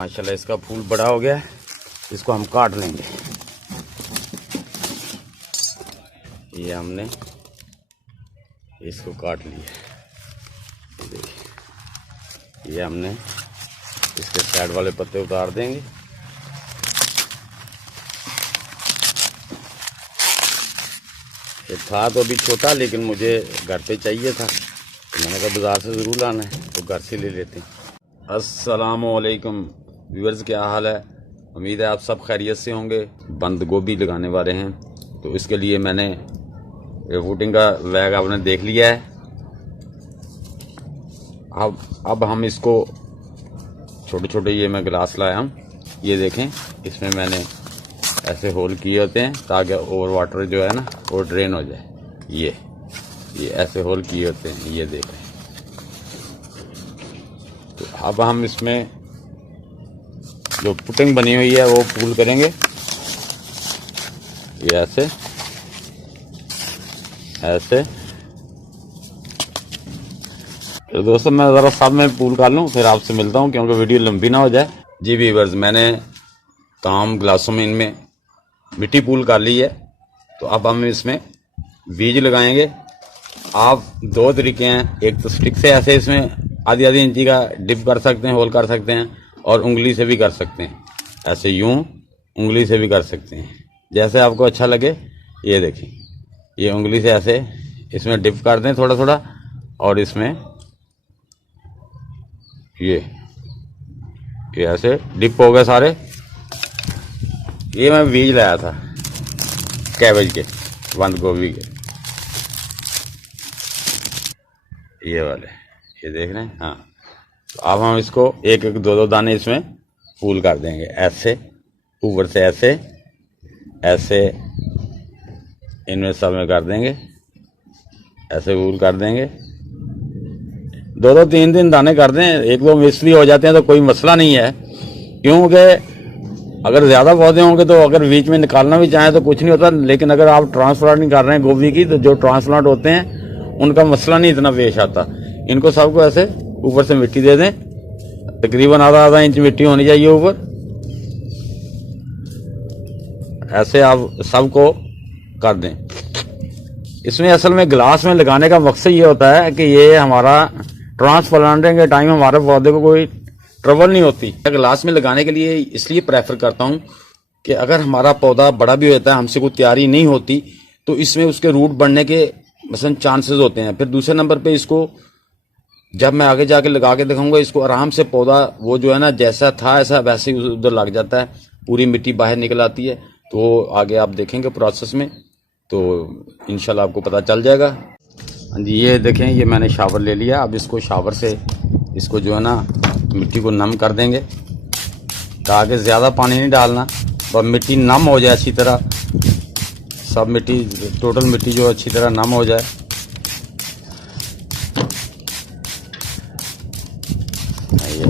माशाल्लाह इसका फूल बड़ा हो गया है, इसको हम काट लेंगे। ये हमने इसको काट लिया। देखिए ये हमने इसके साइड वाले पत्ते उतार देंगे। ये था तो अभी छोटा, लेकिन मुझे घर पे चाहिए था तो मैंने कहा बाज़ार से ज़रूर लाना है तो घर से ले लेते हैं। अस्सलामुअलैकुम व्यूअर्स, क्या हाल है? उम्मीद है आप सब खैरियत से होंगे। बंद गोभी लगाने वाले हैं तो इसके लिए मैंने फूटिंग का बैग आपने देख लिया है। अब हम इसको छोटे छोटे ये मैं गिलास लाया हूँ, ये देखें इसमें मैंने ऐसे होल किए होते हैं ताकि ओवर वाटर जो है ना वो ड्रेन हो जाए। ये ऐसे होल किए होते हैं, ये देखें। तो अब हम इसमें जो पुटिंग बनी हुई है वो पूल करेंगे, ये ऐसे ऐसे। तो दोस्तों मैं ज़रा साथ में पूल कर लूँ फिर आपसे मिलता हूँ क्योंकि वीडियो लंबी ना हो जाए। जी व्यूअर्स, मैंने तमाम गिलासों में इनमें मिट्टी पूल कर ली है। तो अब हम इसमें बीज लगाएंगे। आप दो तरीके हैं, एक तो स्टिक से ऐसे इसमें आधी आधी इंची का डिप कर सकते हैं, होल कर सकते हैं, और उंगली से भी कर सकते हैं। ऐसे यूं उंगली से भी कर सकते हैं, जैसे आपको अच्छा लगे। ये देखिए, ये उंगली से ऐसे इसमें डिप कर दें थोड़ा थोड़ा, और इसमें ये ऐसे डिप हो गए सारे। ये मैं बीज लाया था कैबेज के, बंद गोभी के, ये वाले, ये देख रहे हैं। हाँ, तो अब हम इसको एक एक दो दो दाने इसमें पूल कर देंगे। ऐसे ऊपर से ऐसे ऐसे इनमें सब में कर देंगे, ऐसे पूल कर देंगे। दो दो तीन तीन दाने कर दें, एक दो मिस भी हो जाते हैं तो कोई मसला नहीं है, क्योंकि अगर ज़्यादा पौधे होंगे तो अगर बीच में निकालना भी चाहें तो कुछ नहीं होता। लेकिन अगर आप ट्रांसप्लांट कर रहे हैं गोभी की, तो जो ट्रांसप्लांट होते हैं उनका मसला नहीं इतना पेश आता। इनको सबको ऐसे ऊपर से मिट्टी दे दें, तकरीबन आधा इंच मिट्टी होनी चाहिए ऊपर। ऐसे आप सबको कर दें। इसमें असल में गिलास में लगाने का मकसद ये होता है कि ये हमारा ट्रांसप्लांटिंग के टाइम हमारे पौधे को कोई ट्रबल नहीं होती। गिलास में लगाने के लिए इसलिए प्रेफर करता हूँ कि अगर हमारा पौधा बड़ा भी होता है, हमसे कोई तैयारी नहीं होती, तो इसमें उसके रूट बढ़ने के मसलन चांसेस होते हैं। फिर दूसरे नंबर पे इसको जब मैं आगे जाके लगा के दिखाऊंगा, इसको आराम से पौधा वो जो है ना जैसा था ऐसा वैसे ही उधर लग जाता है, पूरी मिट्टी बाहर निकल आती है। तो आगे आप देखेंगे प्रोसेस में तो इंशाल्लाह आपको पता चल जाएगा। हाँ जी, ये देखें, ये मैंने शावर ले लिया। अब इसको शावर से इसको जो है ना मिट्टी को नम कर देंगे ताकि ज़्यादा पानी नहीं डालना, बस मिट्टी नम हो जाए अच्छी तरह। सब मिट्टी, टोटल मिट्टी जो अच्छी तरह नम हो जाए। ये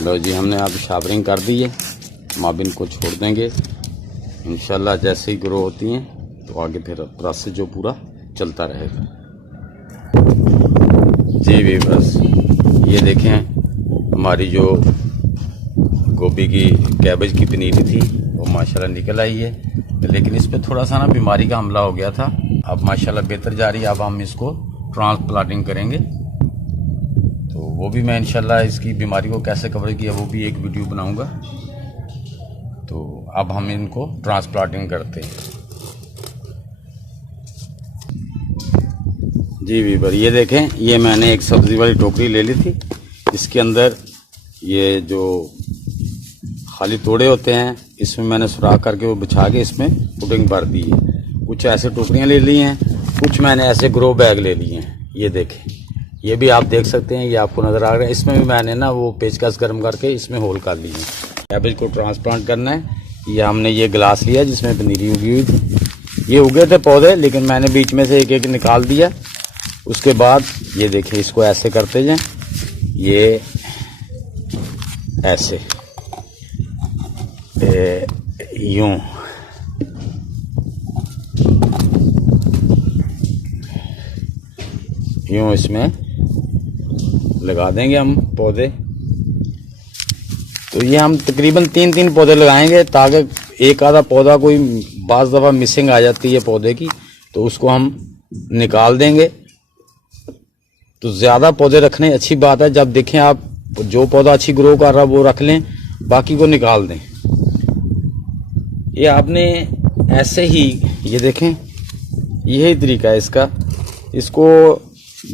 लो जी, हमने अब शावरिंग कर दी है। हम अब इनको छोड़ देंगे, इंशाल्लाह जैसे ही ग्रो होती हैं तो आगे फिर प्रोसेस जो पूरा चलता रहेगा। जी भी बस ये देखें, हमारी जो गोभी की कैबेज की पनीरी थी वो माशाल्लाह निकल आई है, लेकिन इस पर थोड़ा सा ना बीमारी का हमला हो गया था। अब माशाल्लाह बेहतर जा रही है। अब हम इसको ट्रांसप्लांटिंग करेंगे, तो वो भी मैं इंशाल्लाह इसकी बीमारी को कैसे कवर किया वो भी एक वीडियो बनाऊंगा। तो अब हम इनको ट्रांसप्लांटिंग करते हैं। जी वीवर, ये देखें, ये मैंने एक सब्जी वाली टोकरी ले ली थी। इसके अंदर ये जो खाली तोड़े होते हैं इसमें मैंने सुराख करके वो बिछा के इसमें पुटिंग भर दी है। कुछ ऐसे टोकरियाँ ले ली हैं, कुछ मैंने ऐसे ग्रो बैग ले लिए हैं। ये देखें, ये भी आप देख सकते हैं, ये आपको नज़र आ रहा है। इसमें भी मैंने ना वो पेचकस गर्म करके इसमें होल कर लिए हैं। कैबेज को ट्रांसप्लांट करना है। ये हमने ये ग्लास लिया जिसमें पनीरी उगी हुई थी। ये उगे थे पौधे, लेकिन मैंने बीच में से एक एक निकाल दिया। उसके बाद ये देखिए, इसको ऐसे करते जाएं, ये ऐसे यूं यूं इसमें लगा देंगे हम पौधे। तो ये हम तकरीबन 3-3 पौधे लगाएंगे, ताकि एक आधा पौधा कोई बाज़ दफ़ा मिसिंग आ जाती है पौधे की, तो उसको हम निकाल देंगे। तो ज़्यादा पौधे रखने अच्छी बात है। जब देखें आप जो पौधा अच्छी ग्रो कर रहा है वो रख लें, बाकी को निकाल दें। ये आपने ऐसे ही, ये देखें, यही तरीका है इसका। इसको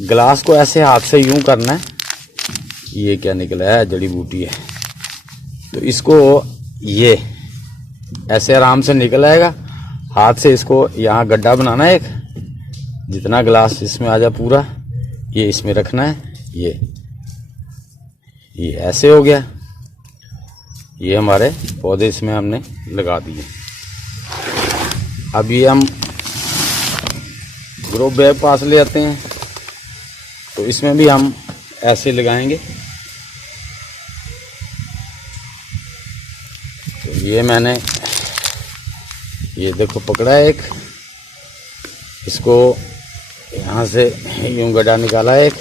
ग्लास को ऐसे हाथ से यूं करना है। ये क्या निकला है? जड़ी बूटी है। तो इसको ये ऐसे आराम से निकल आएगा। हाथ से इसको यहाँ गड्ढा बनाना है, एक जितना ग्लास इसमें आ जाए पूरा, ये इसमें रखना है। ये ऐसे हो गया। ये हमारे पौधे इसमें हमने लगा दिए। अब ये हम ग्रो बैग पास ले आते हैं, तो इसमें भी हम ऐसे लगाएंगे। तो ये मैंने, ये देखो पकड़ा है एक, इसको यहाँ से यूं गड्ढा निकाला एक,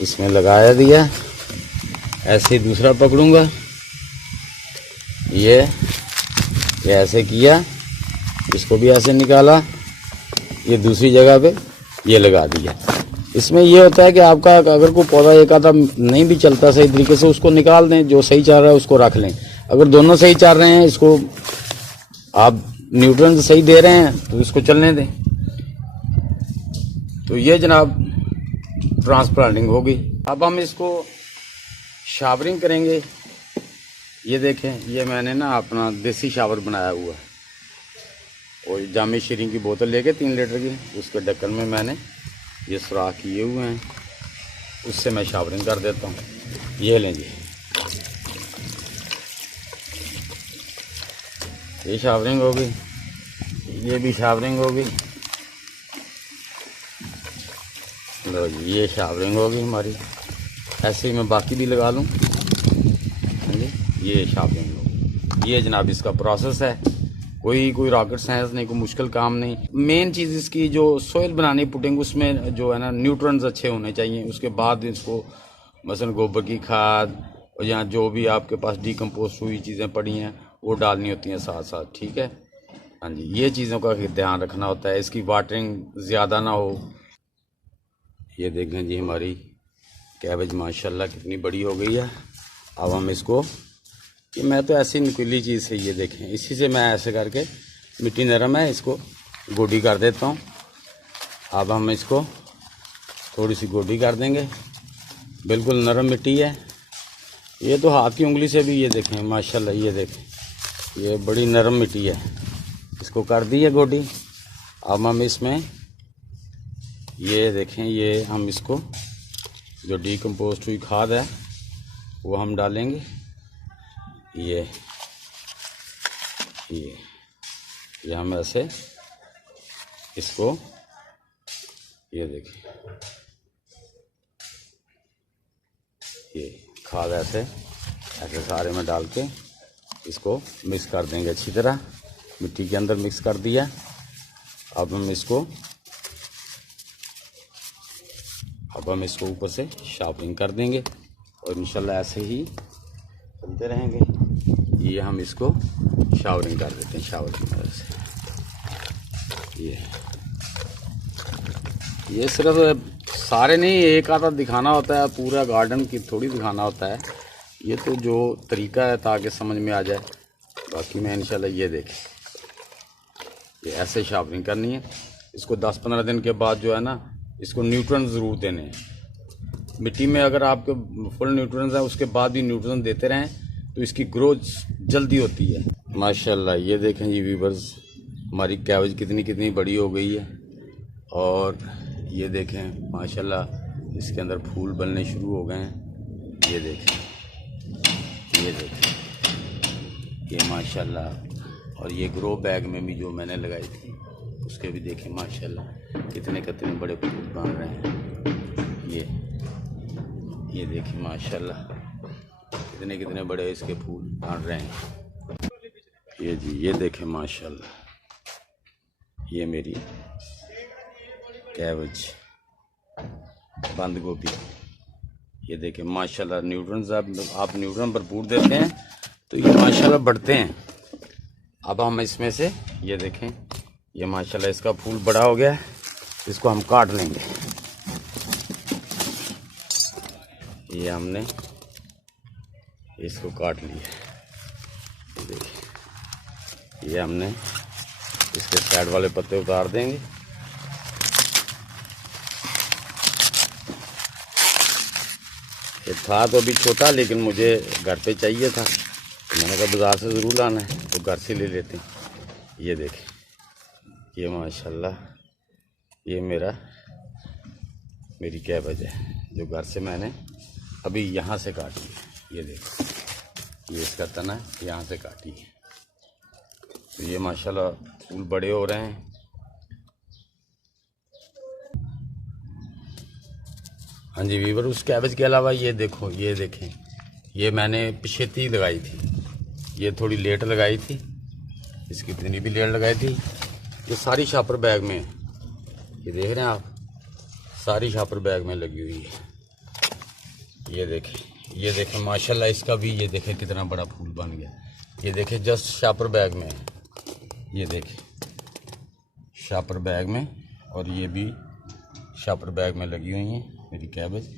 इसमें लगाया दिया। ऐसे दूसरा पकड़ूंगा, ये ऐसे किया, इसको भी ऐसे निकाला, ये दूसरी जगह पे ये लगा दिया। इसमें ये होता है कि आपका अगर कोई पौधा एक आधा नहीं भी चलता सही तरीके से, उसको निकाल दें। जो सही चल रहा है उसको रख लें। अगर दोनों सही चल रहे हैं, इसको आप न्यूट्रन सही दे रहे हैं, तो इसको चलने दें। तो ये जनाब ट्रांसप्लांटिंग होगी। अब हम इसको शावरिंग करेंगे। ये देखें, ये मैंने ना अपना देसी शावर बनाया हुआ है। और जामे शीरी की बोतल लेके 3 लीटर की, उसके ढक्कन में मैंने ये सुराख किए हुए हैं, उससे मैं शावरिंग कर देता हूँ। ये लें जी, ये शावरिंग हो गई, ये भी शावरिंग हो गई। लो जी, ये शावरिंग हो गई हमारी। ऐसे ही मैं बाकी भी लगा लूँ। ये शावरिंग हो गई। ये जनाब इसका प्रोसेस है। कोई रॉकेट साइंस नहीं, कोई मुश्किल काम नहीं। मेन चीज़ इसकी जो सोइल बनानी पुटिंग, उसमें जो है ना न्यूट्रंस अच्छे होने चाहिए। उसके बाद इसको मसलन गोबर की खाद और या जो भी आपके पास डिकम्पोस्ट हुई चीज़ें पड़ी हैं वो डालनी होती हैं साथ साथ, ठीक है। हाँ जी, ये चीज़ों का ध्यान रखना होता है। इसकी वाटरिंग ज़्यादा ना हो। ये देखें जी, हमारी कैबेज माशाल्लाह कितनी बड़ी हो गई है। अब हम इसको, कि मैं तो ऐसी नुकीली चीज़ से, ये देखें, इसी से मैं ऐसे करके, मिट्टी नरम है, इसको गोडी कर देता हूँ। अब हम इसको थोड़ी सी गोडी कर देंगे। बिल्कुल नरम मिट्टी है। ये तो हाथ की उंगली से भी, ये देखें माशाल्लाह, ये देखें, ये बड़ी नरम मिट्टी है। इसको कर दी है गोडी। अब हम इसमें, ये देखें, ये हम इसको जो डिकम्पोस्ट हुई खाद है वो हम डालेंगे। ये हम ऐसे इसको, ये देखिए, ये खाद ऐसे सारे में डाल के इसको मिक्स कर देंगे अच्छी तरह। मिट्टी के अंदर मिक्स कर दिया। अब हम इसको ऊपर से शावरिंग कर देंगे और इंशाल्लाह ऐसे ही चलते रहेंगे। ये हम इसको शावरिंग कर देते हैं, शावर की मदद से। ये सिर्फ सारे नहीं, एक आधा दिखाना होता है, पूरा गार्डन की थोड़ी दिखाना होता है। ये तो जो तरीका है ताकि समझ में आ जाए। बाकी मैं इंशाल्लाह, ये देखें, ये ऐसे शावरिंग करनी है। इसको 10-15 दिन के बाद जो है ना, इसको न्यूट्रन ज़रूर देने हैं। मिट्टी में अगर आपके फुल न्यूट्रन है, उसके बाद भी न्यूट्रन देते रहें तो इसकी ग्रोथ जल्दी होती है माशाल्लाह। ये देखें जी व्यूअर्स, हमारी कैबेज कितनी बड़ी हो गई है। और ये देखें माशाल्लाह, इसके अंदर फूल बनने शुरू हो गए हैं। ये देखें, ये माशाल्लाह। और ये ग्रो बैग में भी जो मैंने लगाई थी उसके भी देखें माशाल्लाह कितने कितने बड़े फूल बन रहे हैं। ये देखिए माशाल्लाह कितने कितने बड़े इसके फूल बन रहे हैं। ये जी ये देखें माशाल्लाह ये मेरी कैबेज बंद गोभी, ये देखें माशाल्लाह न्यूट्रन आप न्यूट्रन भरपूर देते हैं तो ये माशाल्लाह बढ़ते हैं। अब हम इसमें से ये देखें ये माशाल्लाह इसका फूल बड़ा हो गया है, इसको हम काट लेंगे। ये हमने इसको काट लिया, देखिए ये हमने इसके साइड वाले पत्ते उतार देंगे। ये था तो अभी छोटा लेकिन मुझे घर पे चाहिए था, मैंने कहा बाज़ार से ज़रूर लाना है तो घर से ले लेते हैं। ये देखें ये माशाल्लाह ये मेरी कैबेज है जो घर से मैंने अभी यहाँ से काटी है। ये देखो ये इसका तना है, यहाँ से काटी है। तो ये माशाल्लाह फूल बड़े हो रहे हैं। हाँ जी वीवर, उस कैबेज के अलावा ये देखो ये देखें ये मैंने पिछेती लगाई थी, ये थोड़ी लेट लगाई थी, इसकी इतनी भी लेट लगाई थी। ये सारी शापर बैग में, ये देख रहे हैं आप, सारी शापर बैग में लगी हुई है। ये देखें माशाल्लाह इसका भी ये देखें कितना बड़ा फूल बन गया। ये देखें जस्ट शापर बैग में, ये देखें शापर बैग में, और ये भी शापर बैग में लगी हुई हैं मेरी कैबेज।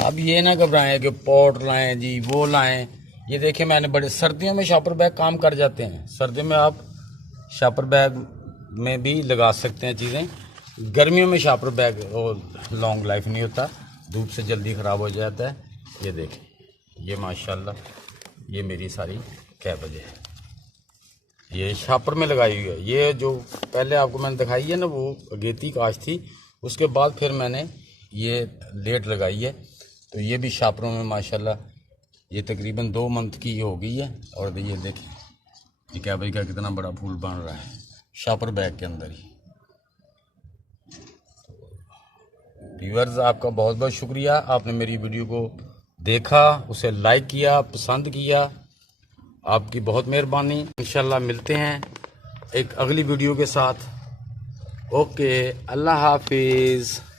अब ये ना घबराएं कि पॉट लाएं जी वो लाएं। ये देखें मैंने बड़े सर्दियों में शापर बैग काम कर जाते हैं, सर्दियों में आप शापर बैग में भी लगा सकते हैं चीज़ें। गर्मियों में शापर बैग लॉन्ग लाइफ नहीं होता, धूप से जल्दी ख़राब हो जाता है। ये देखें ये माशाल्लाह ये मेरी सारी कैबेज है, ये शापर में लगाई हुई है। ये जो पहले आपको मैंने दिखाई है ना वो अगेती काश थी, उसके बाद फिर मैंने ये लेट लगाई है। तो ये भी शापरों में माशाल्लाह ये तकरीबन 2 मंथ की हो गई है। और ये देखें ये कैबेज का कितना बड़ा फूल बन रहा है शापर बैग के अंदर ही। व्यूअर्स आपका बहुत बहुत शुक्रिया, आपने मेरी वीडियो को देखा, उसे लाइक किया, पसंद किया, आपकी बहुत मेहरबानी। इंशाल्लाह मिलते हैं एक अगली वीडियो के साथ। ओके, अल्लाह हाफिज़।